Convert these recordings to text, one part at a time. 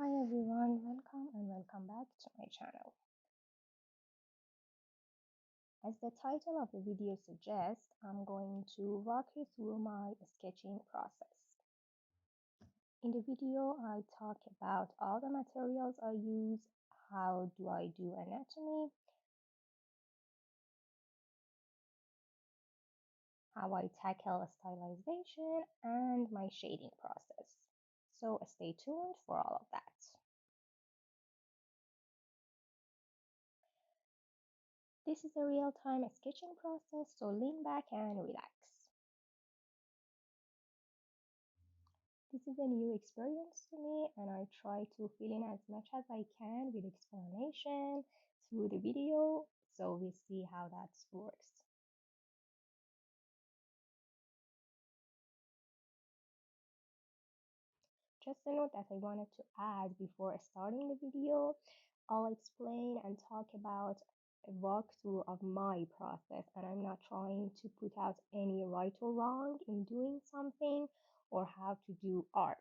Hi everyone, welcome back to my channel. As the title of the video suggests, I'm going to walk you through my sketching process. In the video, I talk about all the materials I use, how do I do anatomy, how I tackle stylization, and my shading process. So stay tuned for all of that. This is a real-time sketching process, so lean back and relax. This is a new experience to me, and I try to fill in as much as I can with explanation through the video, so we see how that works. Just a note that I wanted to add before starting the video, I'll explain and talk about a walkthrough of my process, and I'm not trying to put out any right or wrong in doing something or how to do art.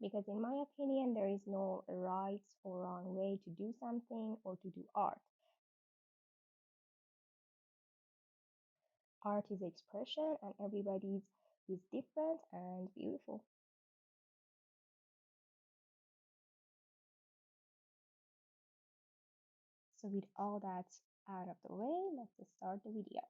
Because in my opinion, there is no right or wrong way to do something or to do art. Art is expression and everybody's is different and beautiful. So with all that out of the way, let's start the video.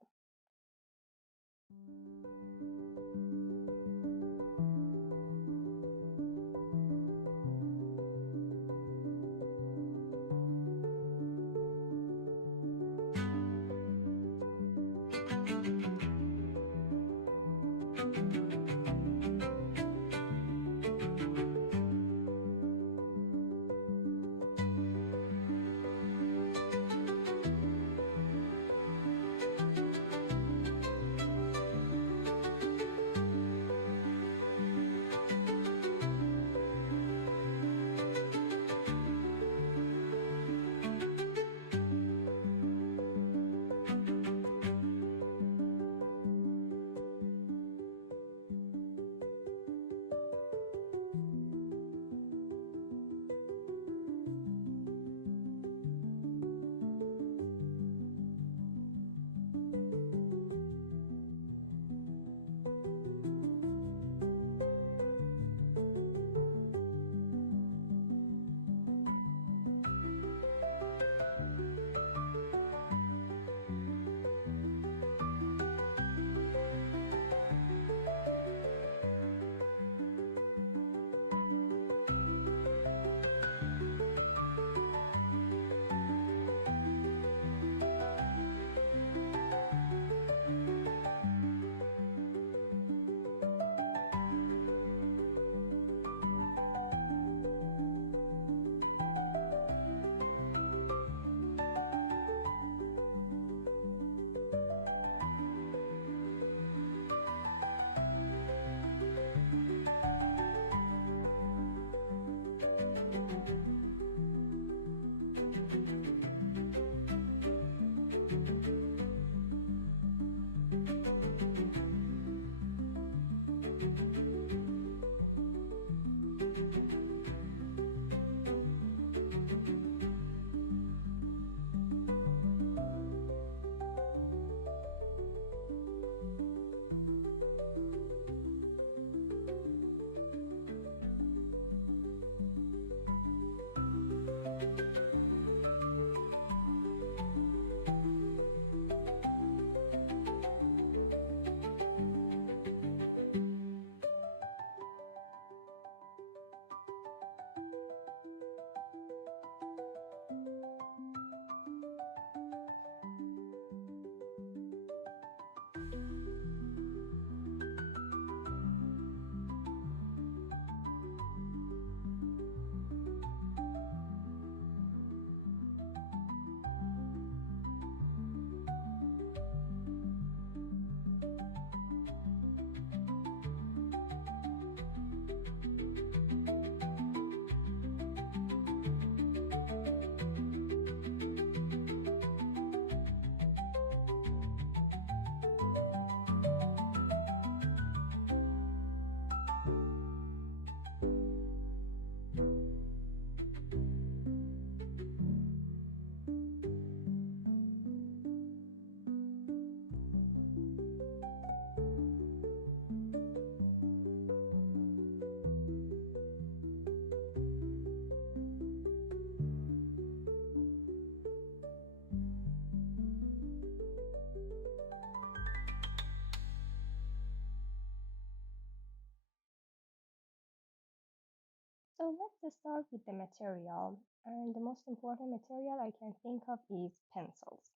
So let's start with the material. And the most important material I can think of is pencils.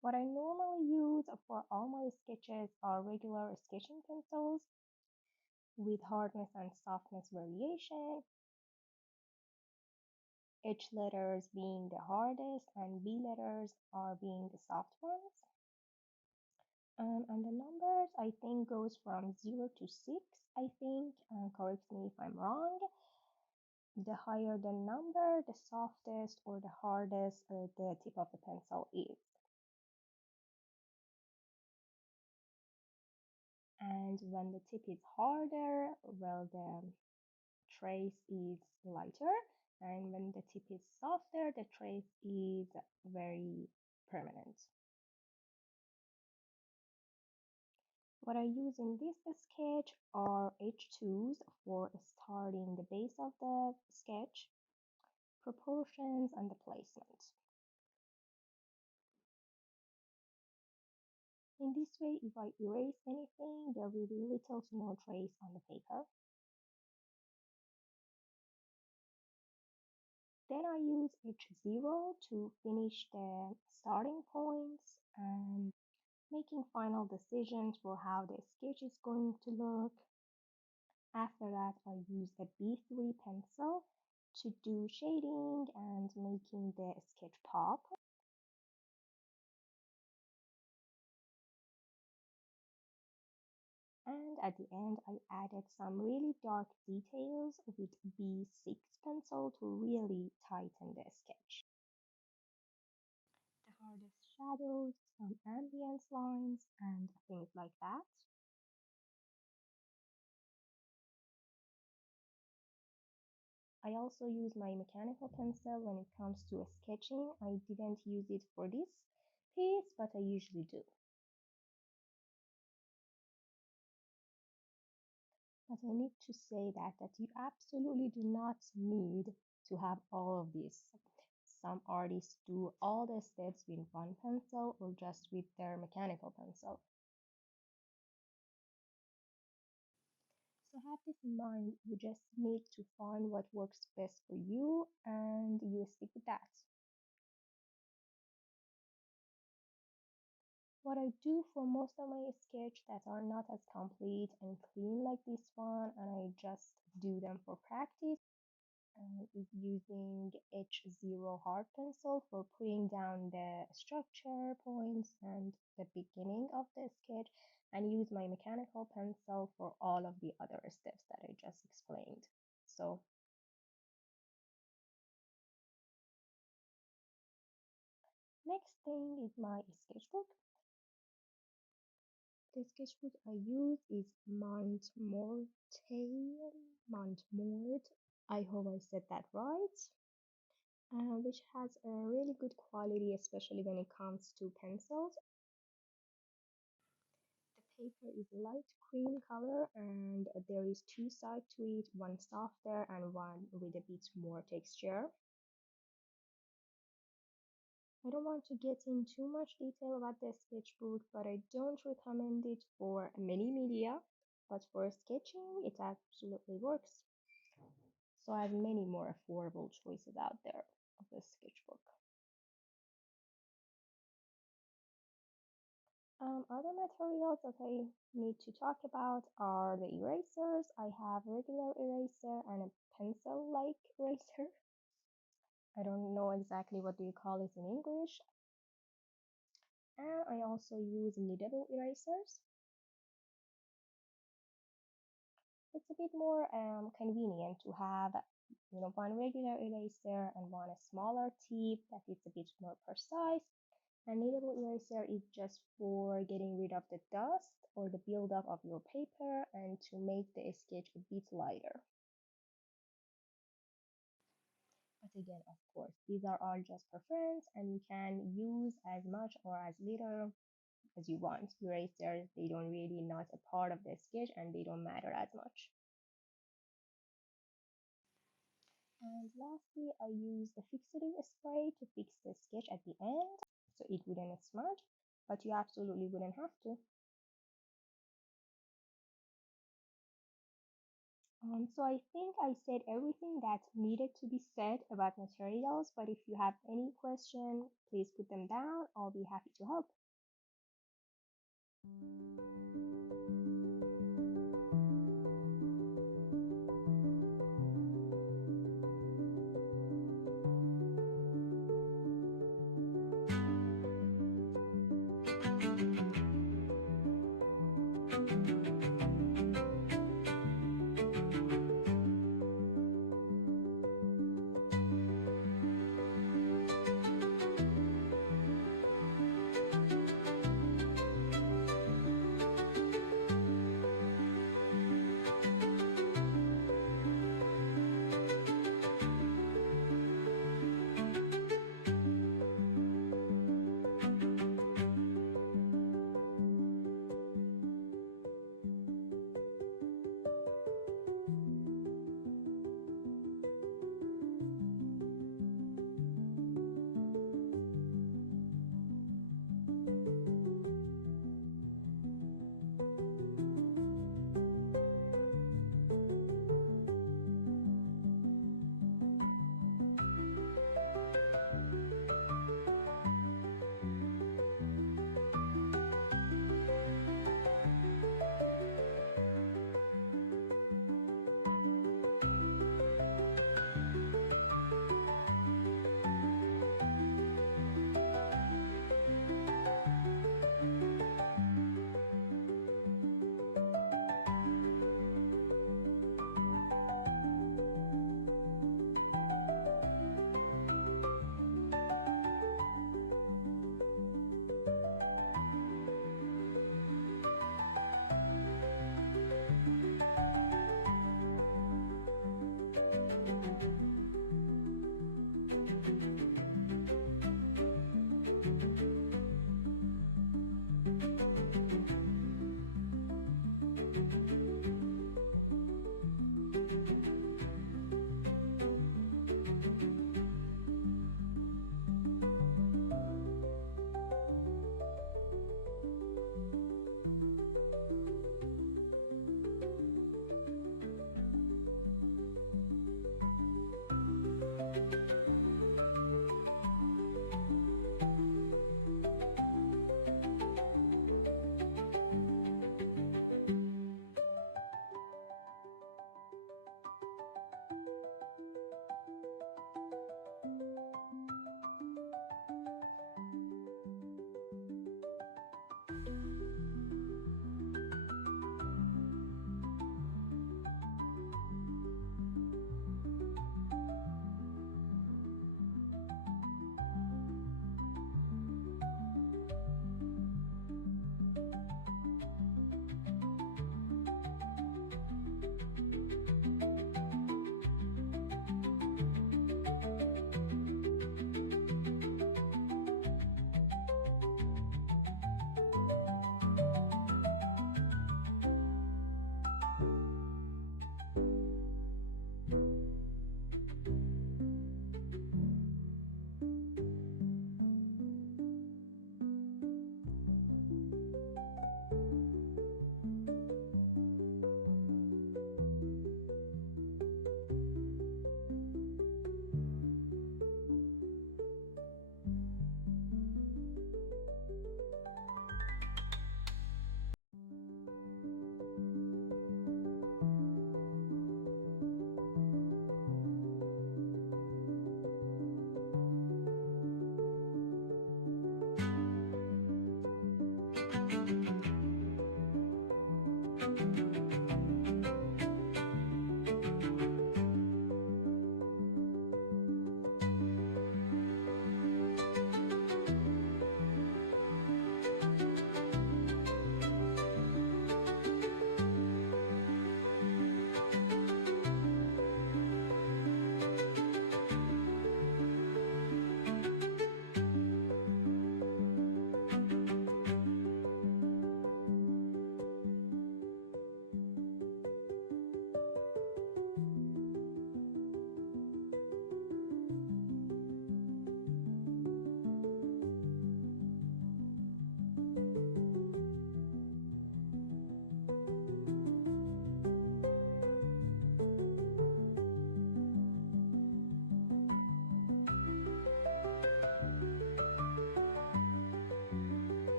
What I normally use for all my sketches are regular sketching pencils with hardness and softness variation, H letters being the hardest and B letters are being the soft ones. And the numbers I think goes from 0 to 6, I think, correct me if I'm wrong. The higher the number, the softest or the hardest the tip of the pencil is. And when the tip is harder, well, the trace is lighter. And when the tip is softer, the trace is very permanent. What I use in this sketch are H2s for starting the base of the sketch, proportions, and the placement. In this way, if I erase anything, there will be little to no trace on the paper. Then I use H0 to finish the starting points and making final decisions for how the sketch is going to look. After that, I use a B3 pencil to do shading and making the sketch pop. And at the end, I added some really dark details with B6 pencil to really tighten the sketch. The hardest shadows, some ambience lines, and things like that. I also use my mechanical pencil when it comes to sketching. I didn't use it for this piece, but I usually do. But I need to say that you absolutely do not need to have all of this. Some artists do all the steps with one pencil or just with their mechanical pencil. So have this in mind. You just need to find what works best for you and you stick with that. What I do for most of my sketch that are not as complete and clean like this one, and I just do them for practice, is using H0 hard pencil for putting down the structure points and the beginning of the sketch, and use my mechanical pencil for all of the other steps that I just explained. So next thing is my sketchbook. The sketchbook I use is Montmort. I hope I said that right. Which has a really good quality, especially when it comes to pencils. The paper is light cream color and there is two sides to it, one softer and one with a bit more texture. I don't want to get in too much detail about the sketchbook, but I don't recommend it for many media, but for sketching, it absolutely works. So I have many more affordable choices out there of the sketchbook. Other materials that I need to talk about are the erasers. I have regular eraser and a pencil-like eraser. I don't know exactly what do you call it in English. And I also use knittable erasers. It's a bit more convenient to have, one regular eraser and one smaller tip that is a bit more precise. A knittable eraser is just for getting rid of the dust or the buildup of your paper and to make the sketch a bit lighter. But again, of course, these are all just preference and you can use as much or as little as you want. Erasers, they don't really not a part of the sketch and they don't matter as much. And lastly, I use the fixative spray to fix the sketch at the end so it wouldn't smudge, but you absolutely wouldn't have to. So I think I said everything that needed to be said about materials, but if you have any question, please put them down. I'll be happy to help.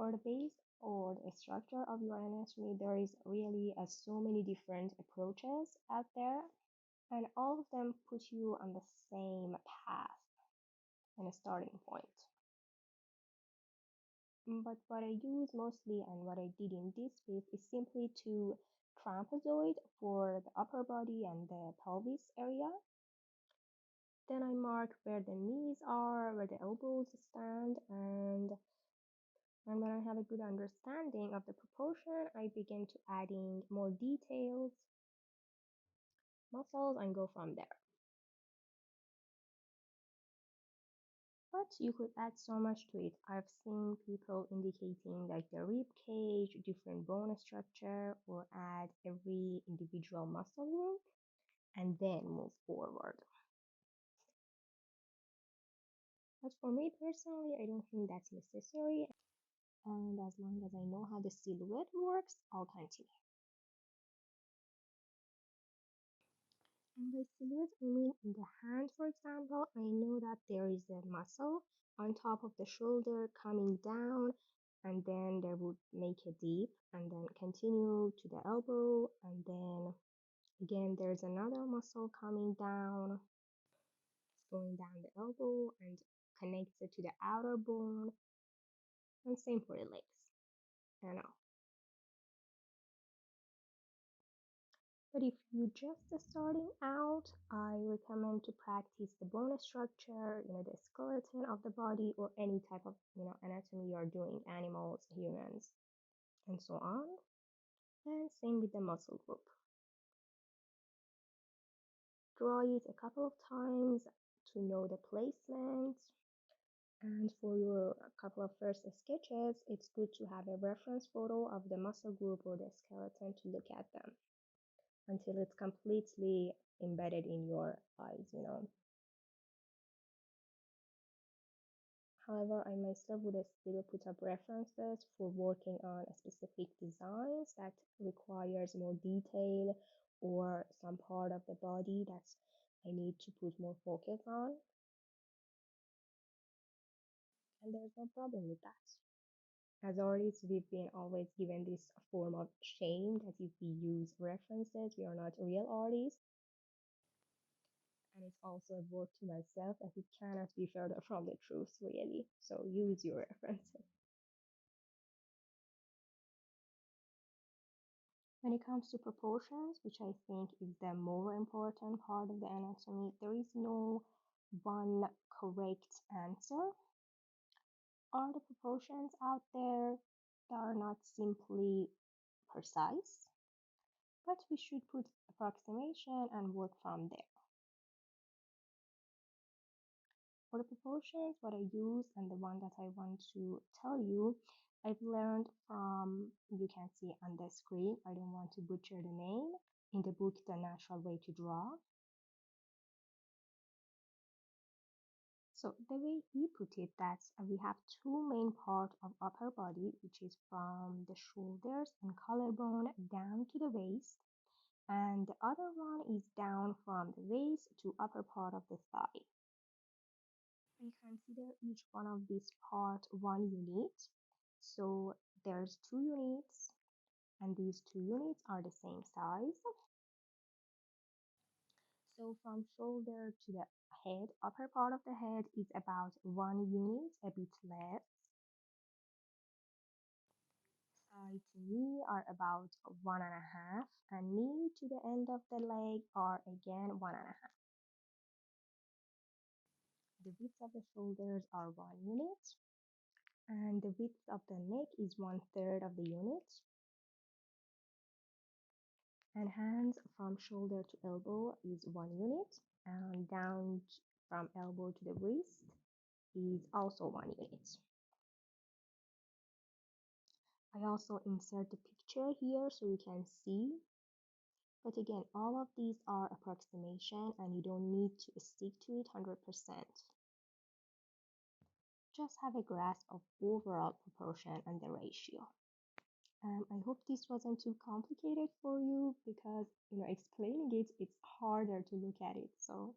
For the base or the structure of your anatomy, there is really so many different approaches out there, and all of them put you on the same path and a starting point. But what I use mostly and what I did in this case is simply to trapezoid for the upper body and the pelvis area. Then I mark where the knees are, where the elbows stand, and when I have a good understanding of the proportion, I begin to adding more details, muscles, and go from there. But you could add so much to it. I've seen people indicating like the rib cage, different bone structure, or add every individual muscle group and then move forward. But for me personally, I don't think that's necessary. And as long as I know how the silhouette works, I'll continue. And by silhouette, I mean in the hand, for example, I know that there is a muscle on top of the shoulder coming down, and then they would make a dip and then continue to the elbow, and then again, there's another muscle coming down, going down the elbow and connects it to the outer bone, and same for the legs. I know. But if you're just starting out, I recommend to practice the bone structure, the skeleton of the body, or any type of, anatomy you're doing, animals, humans, and so on. And same with the muscle group. Draw it a couple of times to know the placement. And for your couple of first sketches, it's good to have a reference photo of the muscle group or the skeleton to look at them until it's completely embedded in your eyes. However, I myself would still put up references for working on a specific designs that requires more detail or some part of the body that I need to put more focus on. And there's no problem with that. As artists, we've been always given this form of shame that if we use references, we are not real artists. And it's also a word to myself that it cannot be further from the truth, really. So use your references. When it comes to proportions, which I think is the more important part of the anatomy, there is no one correct answer. Are the proportions out there that are not simply precise, but we should put approximation and work from there. For the proportions, what I use and the one that I want to tell you, I've learned from, you can see on the screen, I don't want to butcher the name, in the book, The Natural Way to Draw. So the way he put it, that we have two main parts of upper body, which is from the shoulders and collarbone down to the waist, and the other one is down from the waist to upper part of the thigh. We consider each one of these part one unit. So there's two units, and these two units are the same size. So from shoulder to the head, upper part of the head is about 1 unit, a bit less. Thigh to knee are about 1.5, and knee to the end of the leg are again 1.5. The width of the shoulders are 1 unit, and the width of the neck is 1/3 of the unit. And hands from shoulder to elbow is 1 unit, and down from elbow to the wrist is also 1 unit. I also insert the picture here so you can see. But again, all of these are approximation and you don't need to stick to it 100%. Just have a grasp of overall proportion and the ratio. I hope this wasn't too complicated for you because, explaining it's harder to look at it. So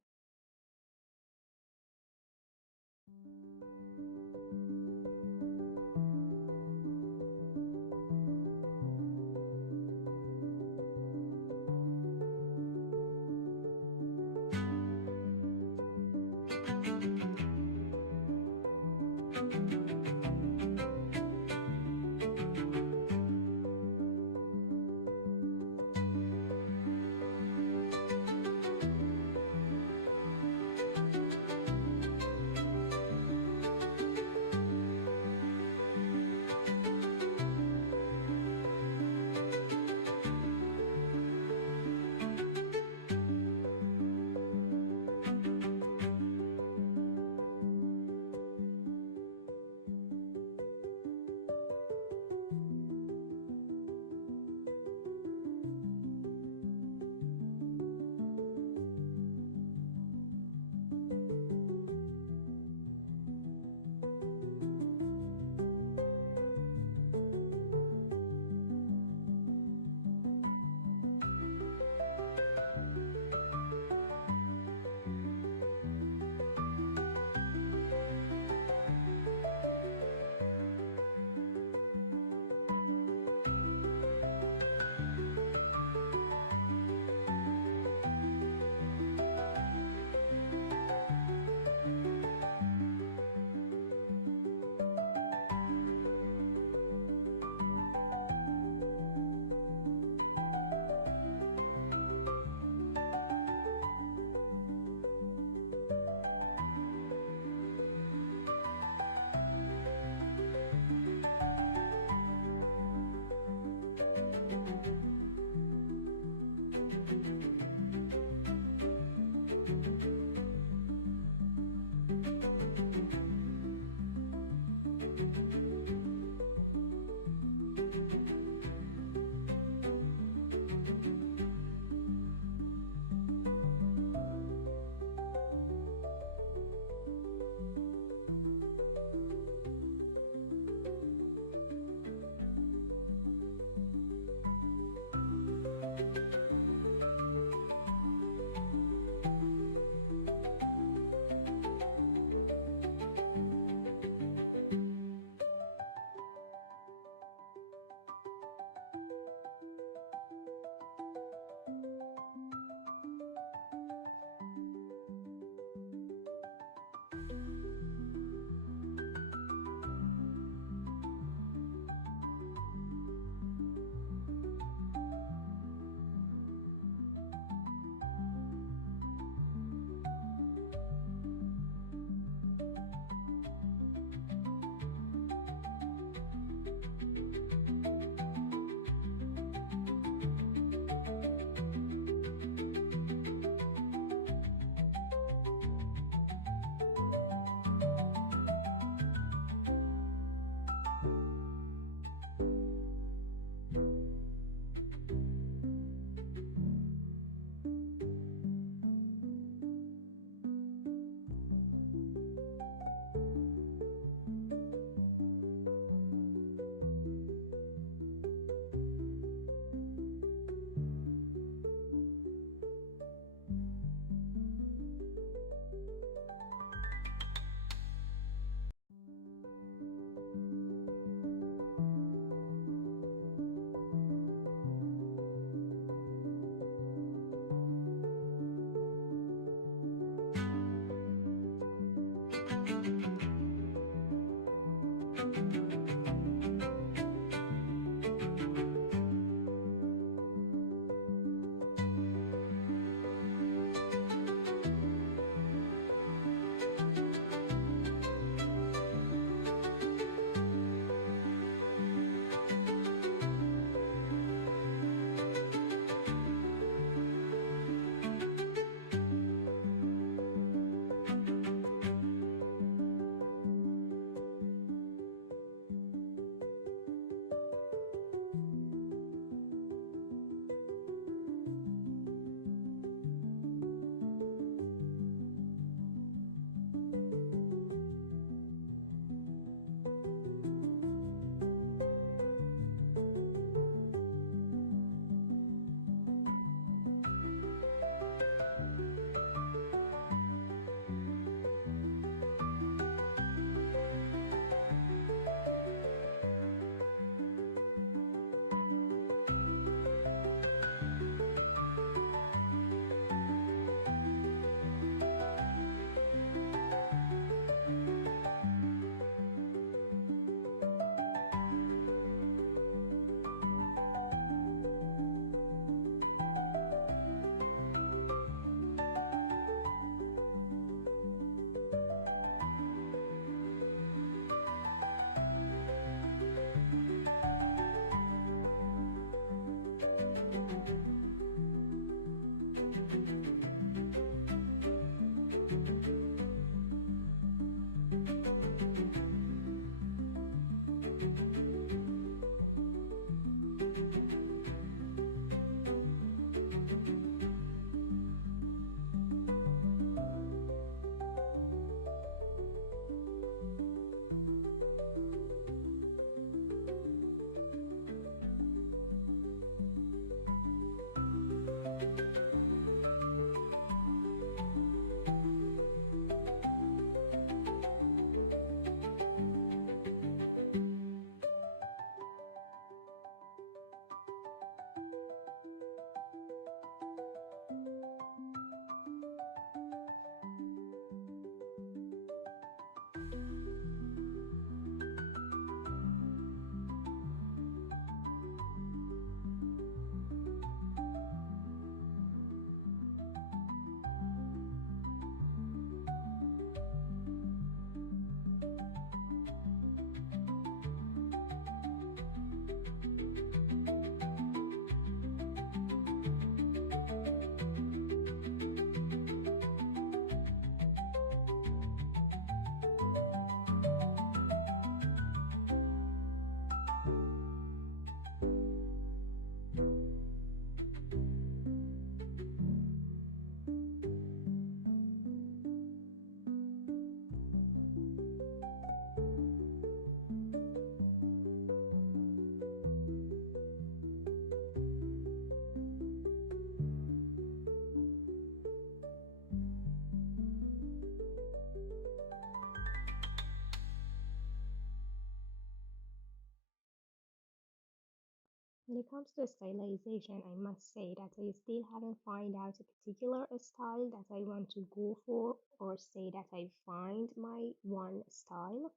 When it comes to stylization, I must say that I still haven't found out a particular style that I want to go for, or say that I find my one style.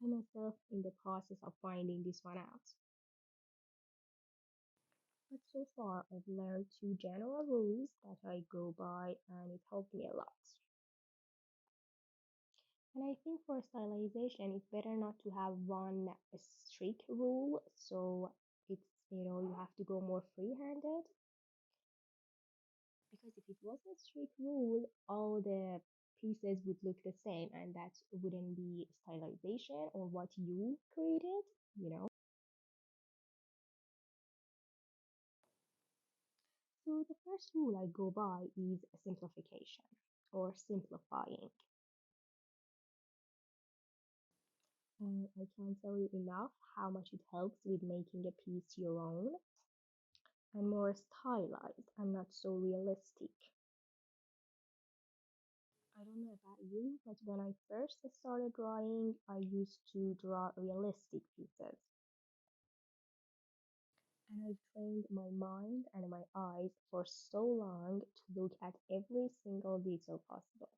I myself in the process of finding this one out. But so far, I've learned two general rules that I go by, and it helped me a lot. And I think for stylization, it's better not to have one strict rule. So you have to go more free-handed. Because if it was a strict rule, all the pieces would look the same, and that wouldn't be stylization or what you created, you know. So the first rule I go by is simplification or simplifying. And I can't tell you enough how much it helps with making a piece your own and more stylized and not so realistic. I don't know about you, but when I first started drawing, I used to draw realistic pieces. And I've trained my mind and my eyes for so long to look at every single detail possible.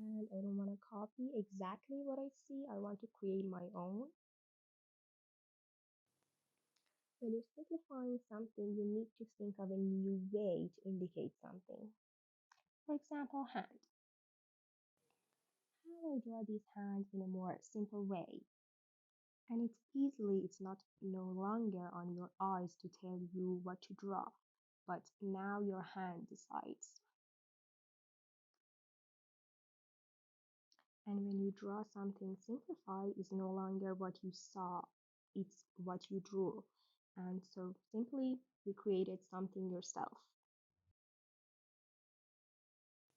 And I don't want to copy exactly what I see, I want to create my own. When you're simplifying something, you need to think of a new way to indicate something. For example, hand. How do I draw this hand in a more simple way? And it's not no longer on your eyes to tell you what to draw, but now your hand decides. And when you draw something simplified, it's no longer what you saw, it's what you drew. And so simply you created something yourself.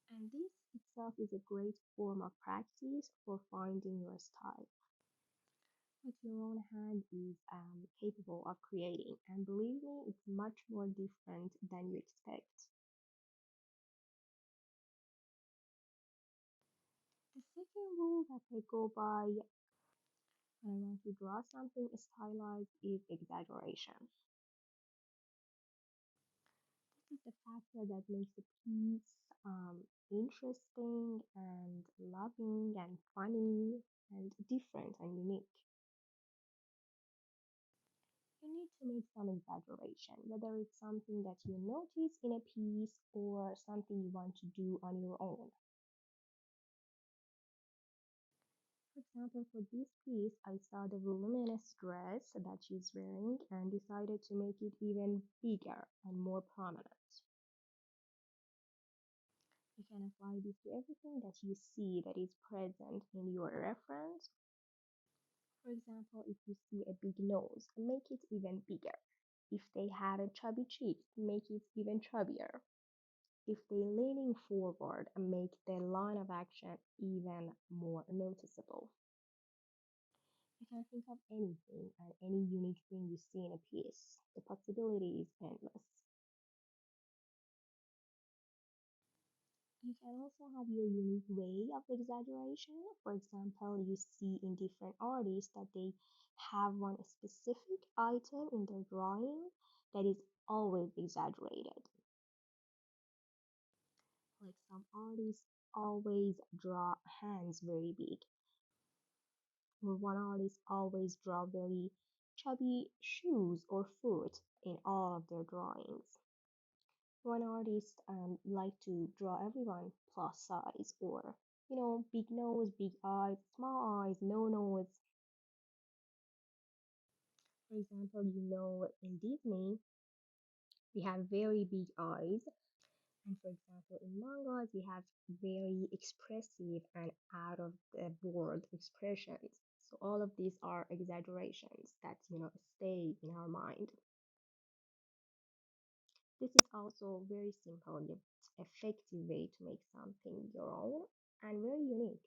And this itself is a great form of practice for finding your style. What your own hand is capable of creating. And believe me, it's much more different than you expect. The second rule that I go by when I want to draw something stylized is exaggeration. This is the factor that makes a piece interesting and loving and funny and different and unique. You need to make some exaggeration, whether it's something that you notice in a piece or something you want to do on your own. For example, for this piece, I saw the voluminous dress that she's wearing and decided to make it even bigger and more prominent. You can apply this to everything that you see that is present in your reference. For example, if you see a big nose, make it even bigger. If they have a chubby cheek, make it even chubbier. If they're leaning forward, make the line of action even more noticeable. You can think of anything and any unique thing you see in a piece. The possibility is endless. You can also have your unique way of exaggeration. For example, you see in different artists that they have one specific item in their drawing that is always exaggerated. Like some artists always draw hands very big, or one artist always draw very chubby shoes or foot in all of their drawings. One artist like to draw everyone plus size or big nose, big eyes, small eyes, no nose. For example, in Disney we have very big eyes, and for example in mangas we have very expressive and out of the board expressions. So all of these are exaggerations that stay in our mind. This is also very simple yet effective way to make something your own and very unique.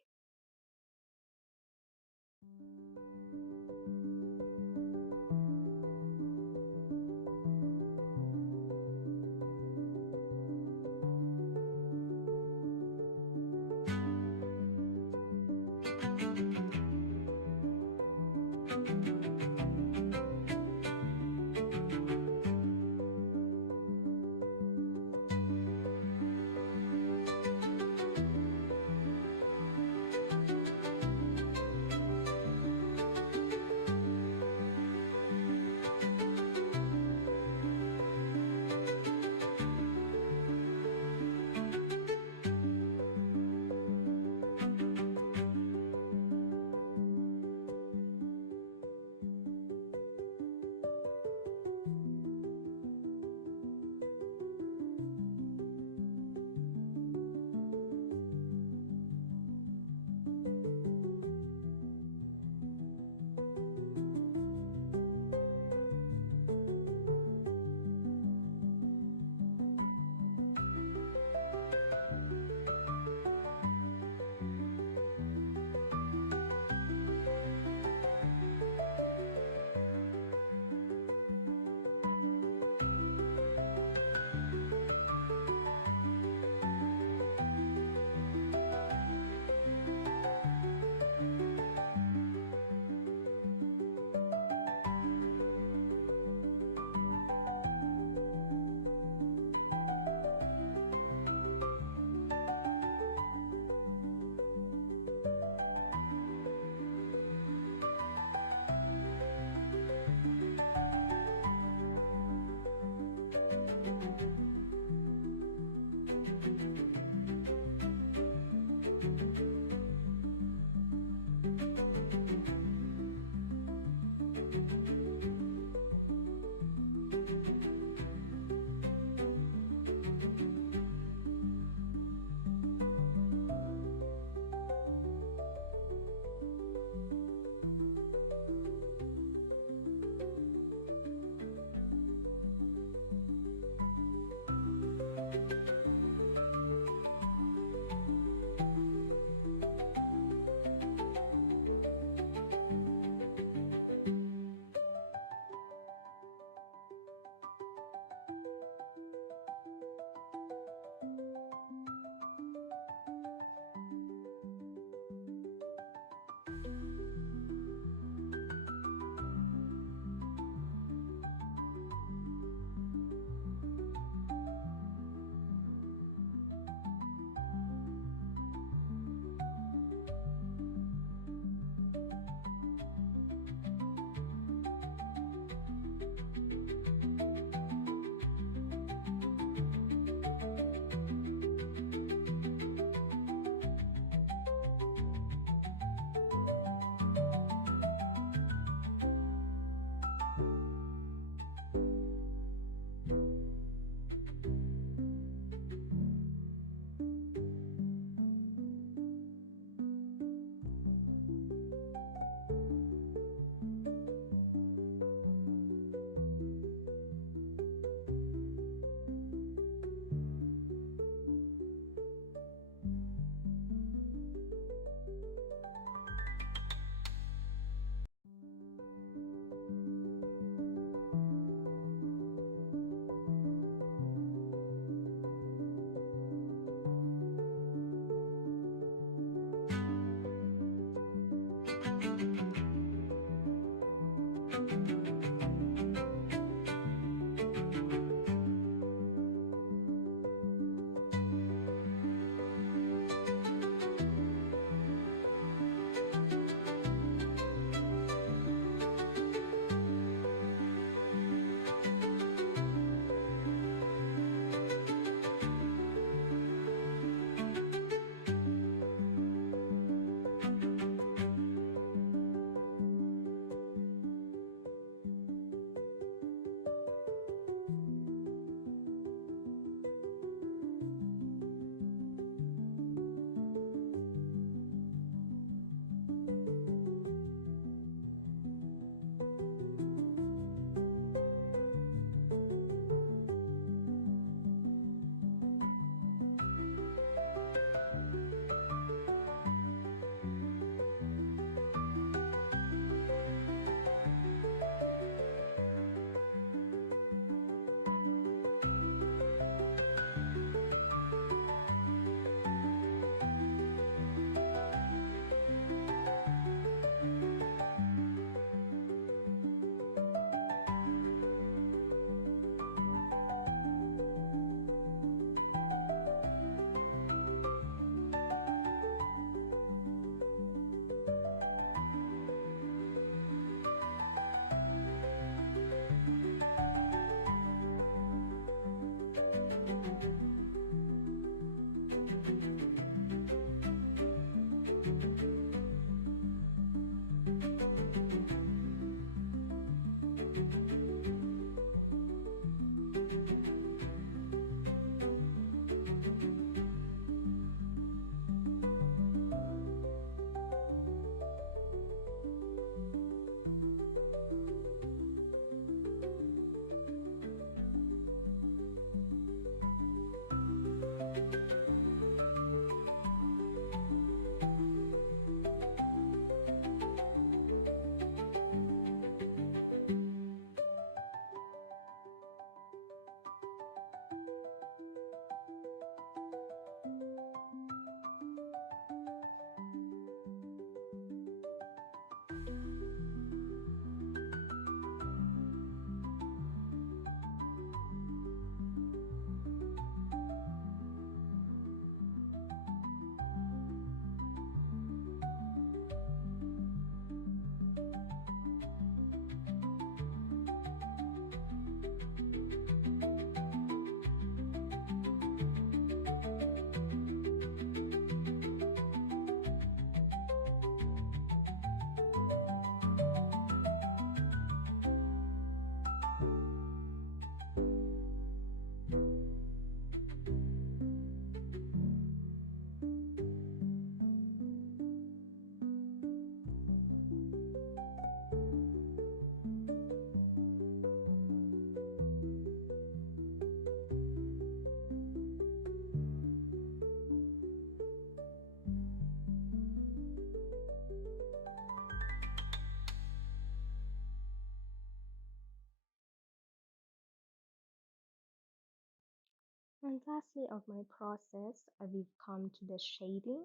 And lastly, of my process, we've come to the shading.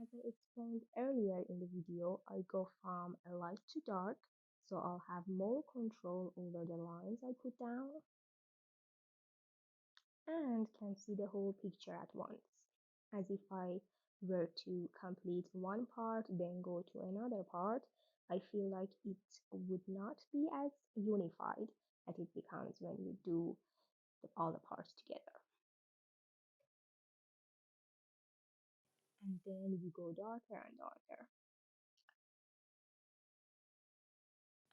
As I explained earlier in the video, I go from a light to dark, so I'll have more control over the lines I put down and can see the whole picture at once, as if I were to complete one part, then go to another part. I feel like it would not be as unified as it becomes when you do all the parts together. And then you go darker and darker.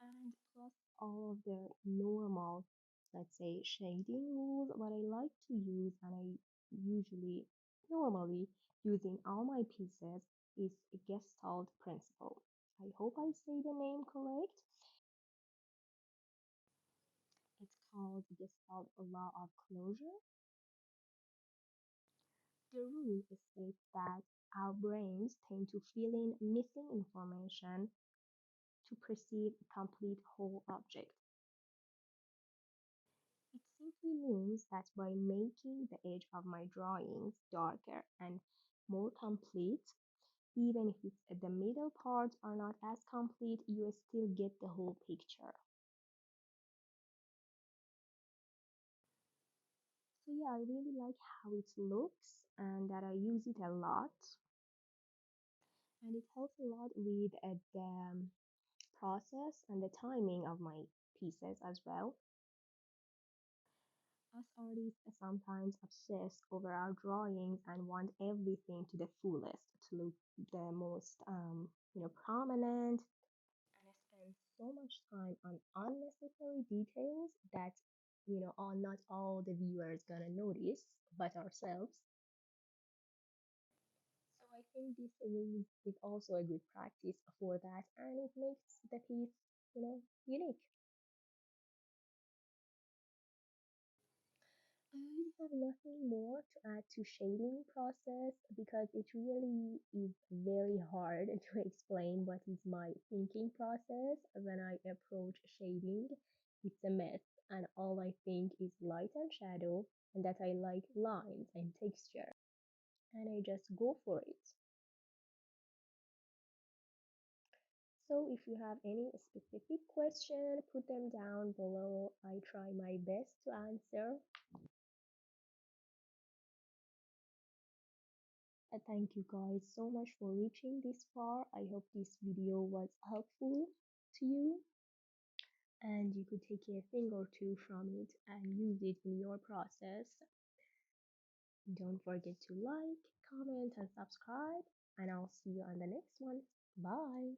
And plus all of the normal, let's say, shading rules, what I like to use and I usually normally use in all my pieces is a Gestalt principle. I hope I say the name correct. It's called Gestalt law of closure. The rule states that our brains tend to fill in missing information to perceive a complete whole object. It simply means that by making the edge of my drawings darker and more complete, even if the middle parts are not as complete, you still get the whole picture. So yeah, I really like how it looks and that I use it a lot. And it helps a lot with the process and the timing of my pieces as well. Us artists sometimes obsess over our drawings and want everything to the fullest to look the most, prominent, and I spend so much time on unnecessary details that, are not all the viewers gonna notice but ourselves. So I think this is also a good practice for that, and it makes the piece, unique. I have nothing more to add to shading process because it really is very hard to explain what is my thinking process when I approach shading. It's a mess and all I think is light and shadow and that I like lines and texture and I just go for it. So if you have any specific question, put them down below. I try my best to answer. Thank you guys so much for reaching this far. I hope this video was helpful to you and you could take a thing or two from it and use it in your process. Don't forget to like, comment, and subscribe, and I'll see you on the next one. Bye.